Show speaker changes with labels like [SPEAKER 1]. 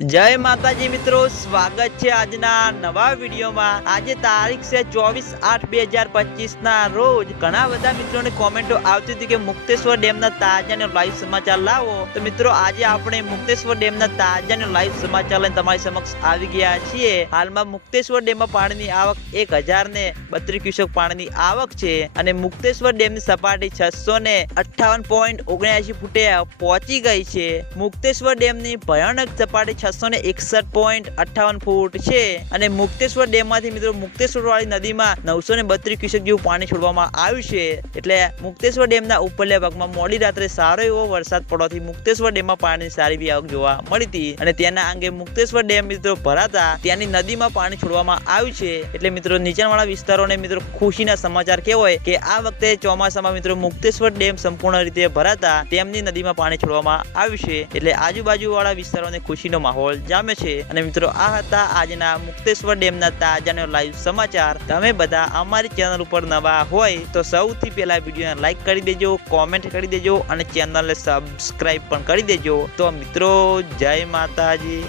[SPEAKER 1] જય માતાજી મિત્રો, સ્વાગત છે આજના નવા વિડીયોમાં. આજે તારીખ છે ચોવીસ આઠ બે હજાર પચીસ ના રોજ ઘણા બધા મિત્રોની કોમેન્ટો આવતી હતી કે મુક્તેશ્વર ડેમના તાજા અને લાઈવ સમાચાર લાવો. તો મિત્રો, આજે આપણે મુક્તેશ્વર ડેમના તાજા અને લાઈવ સમાચાર લઈને તમારી સમક્ષ આવી ગયા છીએ. હાલમાં મુક્તેશ્વર ડેમમાં પાણીની આવક એક હજાર ને બત્રીસ ક્યુસેક પાણીની આવક છે અને મુક્તેશ્વર ડેમની સપાટી છસો ને અઠ્ઠાવન પોઈન્ટ ઓગણ્યાસી ફૂટે પહોંચી ગઈ છે. મુક્તેશ્વર ડેમની ભયાનક સપાટી છસો ને એકસઠ પોઈન્ટ અઠ્ઠાવન ફૂટ છે. અને મુક્તેશ્વર ડેમમાંથી મિત્રો મુક્તેશ્વર વાળી નદીમાં નવસો ને બત્રીસ ક્યુસેક જેવું પાણી છોડવામાં આવ્યું છે. એટલે મુક્તેશ્વર ડેમના ઉપરલા ભાગમાં મોડી રાત્રે સારો એવો વરસાદ પડવાથી મુક્તેશ્વર ડેમમાં પાણીની સારી એવી આવક જોવા મળી હતી. અને તેના અંગે મુક્તેશ્વર ડેમ મિત્રો ભરાતા ત્યાંની નદીમાં પાણી છોડવામાં આવ્યું છે. એટલે મિત્રો, નીચાણવાળા વિસ્તારોને મિત્રો ખુશીના સમાચાર કહેવાય કે આ વખતે ચોમાસામાં મિત્રો મુક્તેશ્વર ડેમ સંપૂર્ણ રીતે ભરાતા તેમની નદીમાં પાણી છોડવામાં આવ્યું છે. એટલે આજુબાજુવાળા વિસ્તારોને ખુશીનો માહોલ જામે છે. અને મિત્રો, આ હતા આજના મુક્તેશ્વર ડેમના તાજાનો લાઈવ સમાચાર. તમે બધા અમારી ચેનલ ઉપર નવા હોય તો સૌથી પહેલા વિડીયોને લાઈક કરી દેજો કોમેન્ટ કરી દેજો અને ચેનલને સબસ્ક્રાઈબ પણ કરી દેજો. તો મિત્રો, જય માતાજી.